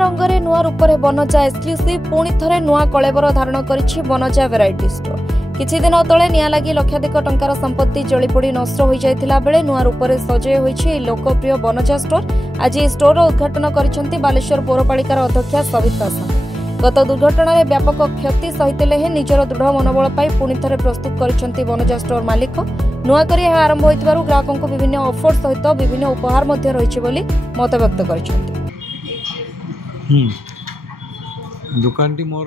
रंगरे नुआ रूपरे बनजा एक्सक्लूसिव पुणी थरे नुआ कलेबर धारण करिछि बनजा वेराइटी स्टोर। किछि दिन तले निया लागि लक्षाधिक टंकार संपत्ति जलिपोड़ी नष्ट हो जाइतिला बेले नुआ रूपरे सजय होइछि लोकप्रिय बनजा स्टोर। आज स्टोर उद्घाटन करिसेंति बालेश्वर पौरपालिकार अध्यक्षा सविता साहू। गत दुर्घटना रे व्यापक क्षति सहितले हे निजर दृढ़ मनोबल पाई पुणी थरे प्रस्तुत करिसेंति बनजा स्टोर मालिक। नुआ करी आरंभ होइतिबारु ग्राहकंको विभिन्न ऑफर सहित विभिन्न उपहार मध्ये रहिछि बोली मत व्यक्त करिसेंति। दुकान टी मोर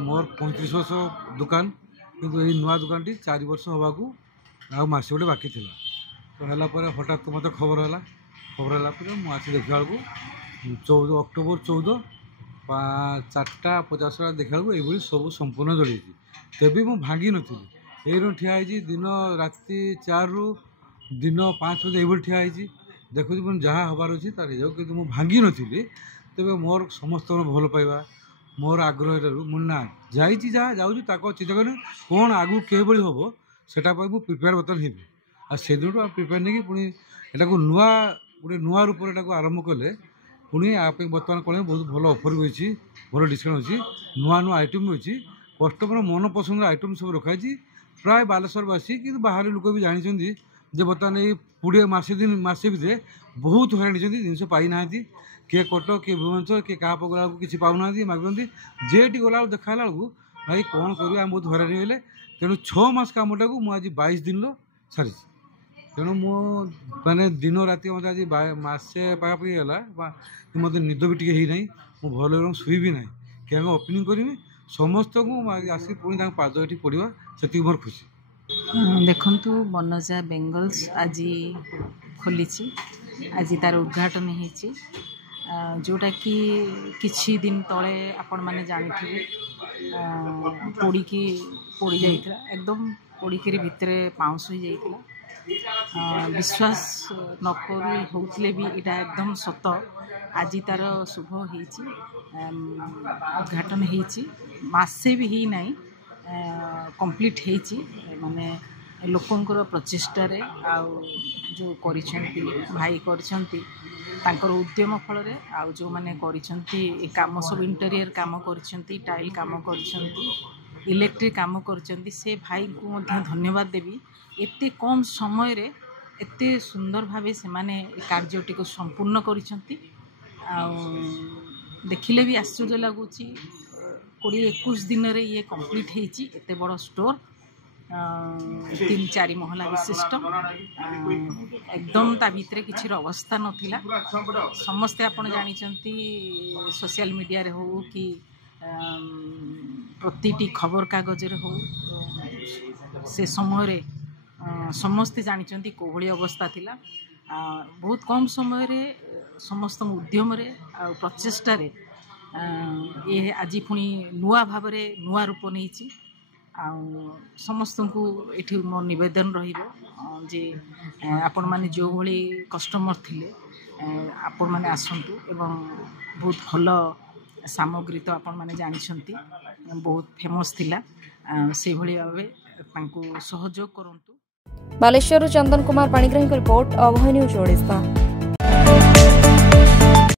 मोर 35 वर्ष दुकान किंतु ये नुआ दुकान टी 4 वर्ष हवा को आ मासे गोटे बाकी थिला तो हला पर हठात मत खबर हला मु आसी देखा को 14 अक्टोबर 14 4:50 देखा को ये सब संपूर्ण जड़ी तेबी मु भांगी नी यही ठिया दिन राति 4 रु दिन 5 बजे ये ठिया देखुची जहाँ हबार अच्छी तार कि मुझे भांगी नी तेरे मोर समस्त भल पाइबा मोर आग्रह मुन्ना जाऊँ चिंता कर कौन आगू के हम सेटा मुझे प्रिपेयर बर्तमान हेबी आ से दिन प्रिपेयर नहीं पुणी एटा को नुआ गोटे नुआ रूप आरंभ कले पुणी आप बर्तमान कौन बहुत भल ऑफर भी अच्छी भल डिस्काउंट अच्छी नुआ नुआ आइटम भी अच्छी कस्टमर मन पसंद आइटम सब रखाई प्राय बालेश्वरवासी कि बाहर लोक भी जानी बर्तमान ये 20 मासे भितर बहुत हरान जिनस पाई ना किए कटक किए भुवनेश्वर किए क्या गला किसी पाऊना मागुँच जेटी गला देखा बेलू भाई कौन कर बहुत हरान गले तेणु 6 मास कमटा को मुझे 22 दिन सारी तेणु माने दिन राति मत आज मसे पाखापाखि गला मत निद भी टी ना मुझे भल शुईबी ना कि ओपनिंग करी समस्त को आसिक पुणी पाद ये पड़ा से मोर खुशी। देखंतु बनजा बेंगल्स आज खोली आज तार उद्घाटन होती जोटा कि किछि दिन तले आपण माने जानिथिबे पोड़ी जाइथिला एकदम पोड़ीकरी भितरे पाउंस हो जाइथिला विश्वास नकरी होउतले भी इटा एकदम सत आज तार शुभ होईची उद्घाटन होईची मासे भी ही नाही कंप्लीट होईची माने लोकंकर प्रचेष्टार जो करिसेंती भाई करिसेंती तांकर उद्यम फल आउ जो माने करिसेंती काम सब इंटेरियर काम करिसेंती टाइल काम करिसेंती इलेक्ट्रिक काम करिसेंती से भाई को मध्य धन्यवाद देवी एते कम समय रे एते सुंदर भावे से माने कार्यटी को संपूर्ण करिसेंती देखिले भी आश्चर्य लगुची 20-21 दिन रे ये कंप्लीट होईची एते बड़ स्टोर 3-4 महला विशिष्ट एकदम ता भितरे किछि अवस्था नथिला समस्ते आपण जानिचंती सोशल मीडिया रे हो कि प्रतिटी खबर कागज रे हो से समय रे समस्ते जानिचंती कोभली अवस्था थिला बहुत कम समय रे समस्त उद्यम रे प्रचेष्टा रे ये आज पुणी नुआ भाव नुआ रूप नहीं समस्त को ये मो नवेदन जे आपण माने जो भली कस्टमर थिले आपण माने आसंतु एवं बहुत भल सामग्री तो आपण माने जानिछंती बहुत फेमस थिला से भली भावे तांको सहयोग करंतु। बालेश्वर चंदन कुमार पाणिग्राही रिपोर्ट अभय न्यूज ओडिशा।